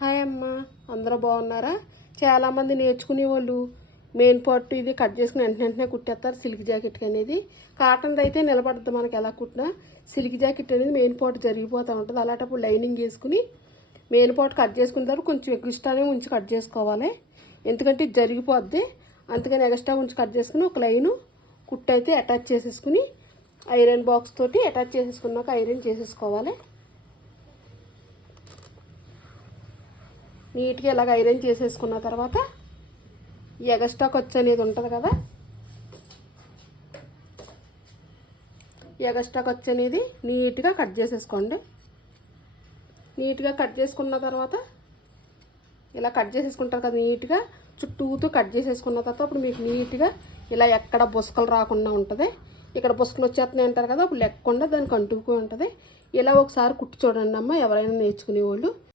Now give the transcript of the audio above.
Hi అమ్మ, అందరూ బాగున్నారా? చాలామంది నేర్చుకునే వాళ్ళు మెయిన్ పార్ట్ ఇది కట్ చేసుకుని వెంటనే కుట్టేస్తారు. సిల్క్ జాకెట్ అనేది కాటన్ది అయితే నిలబడుతుంది మనకి ఎలా కుట్టినా. సిల్క్ జాకెట్ అనేది మెయిన్ పార్ట్ జరిగిపోతూ ఉంటుంది. అలాంటప్పుడు లైనింగ్ వేసుకుని మెయిన్ పార్ట్ కట్ చేసుకున్న తర్వాత కొంచెం ఎక్స్ట్రానే ఉంచి కట్ చేసుకోవాలి, ఎందుకంటే ఇది జరిగిపోద్ది. అందుకని ఎక్స్ట్రా ఉంచి కట్ చేసుకుని ఒక లైను కుట్టు అయితే అటాచ్ చేసేసుకుని ఐరన్ బాక్స్ తోటి అటాచ్ చేసేసుకున్నాక ఐరన్ చేసేసుకోవాలి. నీట్గా ఇలాగ ఐరన్ చేసేసుకున్న తర్వాత ఈ ఎగస్ట్రా ఖర్చు అనేది ఉంటుంది కదా, ఎగస్ట్రా ఖర్చు అనేది నీట్గా కట్ చేసేసుకోండి. నీట్గా కట్ చేసుకున్న తర్వాత ఇలా కట్ చేసేసుకుంటారు కదా, నీట్గా చుట్టూతో కట్ చేసేసుకున్న తర్వాత అప్పుడు మీకు నీట్గా ఇలా ఎక్కడ బుసకలు రాకుండా ఉంటుంది. ఇక్కడ బుసకలు వచ్చేస్తున్నాయి అంటారు కదా, అప్పుడు లేకుండా దానికి అంటుకుపోయి ఉంటుంది. ఇలా ఒకసారి కుట్టి చూడండి అమ్మ, ఎవరైనా నేర్చుకునేవాళ్ళు.